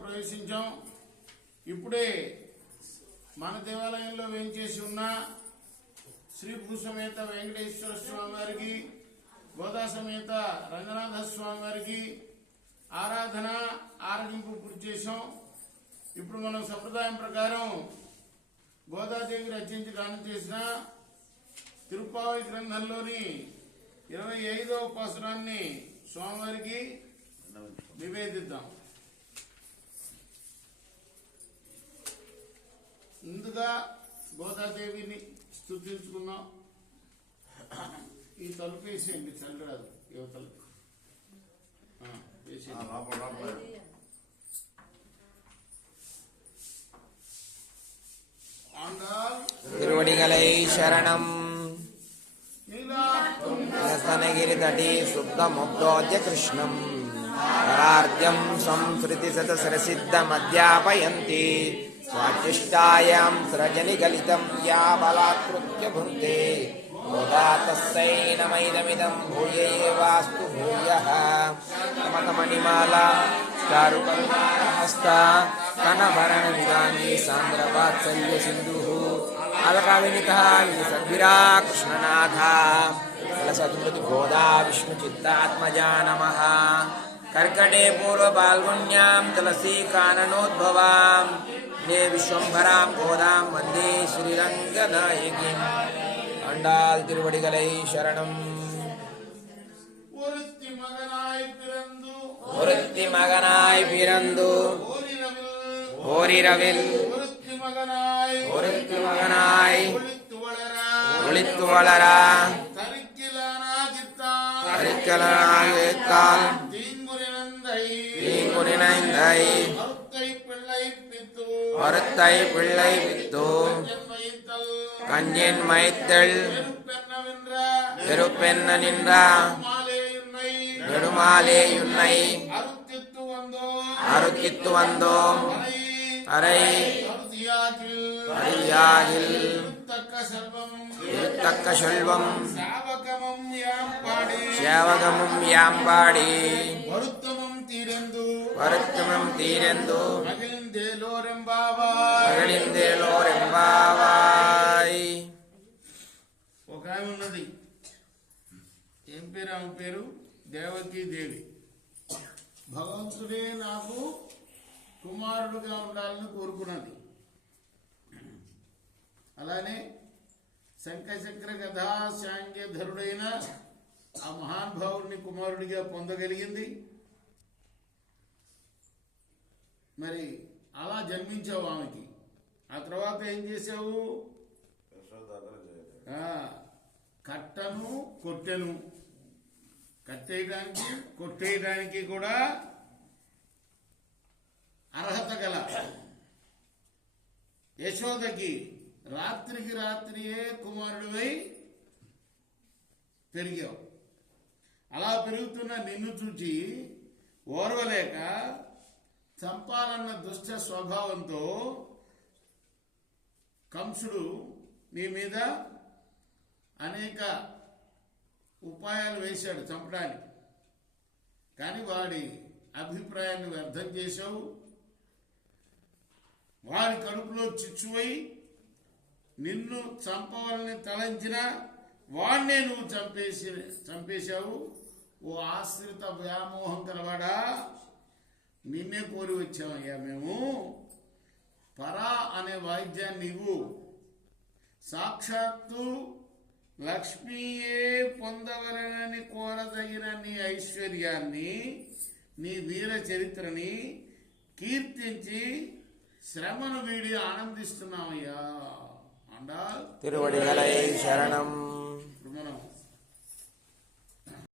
ప్రవేశించాం. ఇప్పుడే మన దేవాలయంలో వేంచేసి ఉన్న శ్రీ భూసమేత వెంకటేశ్వర స్వామి వారికి, గోదా సమేత రంగనాథ స్వామి వారికి ఆరాధన ఆరగింపు పూర్తి చేశాం. ఇప్పుడు మనం సంప్రదాయం ప్రకారం గోదాదేవి రచించి గానం చేసిన తిరుప్పావై గ్రంథంలోని 25వ పాసురాన్ని స్వామివారికి నివేదిద్దాం. ముందుగా గోదాదేవిని స్తుతించుకుందాం. ఈ తలుపు వేసేయండి, చల్లరాదు యువతలకు తిరువడిగలై శరణం. స్తనగిరితటి శుద్ధముగ్ధోద్య కృష్ణం పరార్ఘ్యం సంస్కృతి సతసరసిద్ధమధ్యాపయంతి స్వాచిష్టాయాం సృజని గలితం యా బలాత్కృత్య భుంక్తే గోదా తస్సై నమైదమిదం భూయేవాస్తు భూయః. కమకమణిమాలా చారుకరుణాహస్త కనభరణనిదాని సాంద్రవాత్సల్య సింధుః అలకావినితః సద్విరా కృష్ణనాథ సద్మృతి గోదా విష్ణుచిత్తాత్మజా నమః. కర్కటే పూర్వ పాల్గొన్యాం తులసీ కాననోద్భవాం నే విశ్వంభరాం గోదాం వందే శ్రీరంగనాయకీం. ஆண்டாள் திருவடிகளை சரணம். ஒருத்தி மகனாய் பிறந்து ஓரிரவில் ஒருத்தி மகனாய் ஒளித்து வளர தரிக்கலானாகித்தால் தீங்குறினைந்தை ஒருத்தை பிள்ளை பித்து கஞ்சின் மைத்தள் பெருப்பென்ன நின்ற நெடுமாலேயுன்னை அருத்தித்து வந்தோம் அரை அரியாகில் இருத்தக்க செல்வம் சேவகமும் யாம்பாடி வருத்தமும் தீரெந்து మగిలిందేలోరెంబావాయ్. ఒక ఆమె ఉన్నది. ఏం పేరు ఆమె పేరు? దేవకీ దేవి. భగవంతుడే నాకు కుమారుడుగా ఉండాలని కోరుకున్నది. అలానే శంఖచక్ర గదా శాంగ్యధరుడైన ఆ మహానుభావుడిని కుమారుడిగా పొందగలిగింది. మరి అలా జన్మించావు ఆమెకి. ఆ తర్వాత ఏం చేసావు? కట్టను కొట్టెను. కట్టేయడానికి కొట్టేయడానికి కూడా అర్హత గల యశోదకి రాత్రికి రాత్రియే కుమారుడివై పెరిగావు. అలా పెరుగుతున్న నిన్ను చూచి ఓర్వలేక చంపాలన్న దుష్ట స్వభావంతో కంసుడు నీ మీద అనేక ఉపాయాలు వేశాడు చంపడానికి. కానీ వాడి అభిప్రాయాన్ని వ్యర్థం చేశావు. వాడి కడుపులో చిచ్చువై నిన్ను చంపవాలని తలంచిన వాడినే నువ్వు చంపేశావు. ఓ ఆశ్రిత వ్యామోహం కలవాడా, నిన్నే కోరి వచ్చామయ్యా మేము. పరా అనే వాయిద్యాన్ని నీవు సాక్షాత్తు లక్ష్మీయే పొందవలనని కోరదగిన నీ ఐశ్వర్యాన్ని, నీ వీర చరిత్రని కీర్తించి శ్రమను వీడి ఆనందిస్తున్నామయ్యా. అండా తిరువడిగలై శరణం.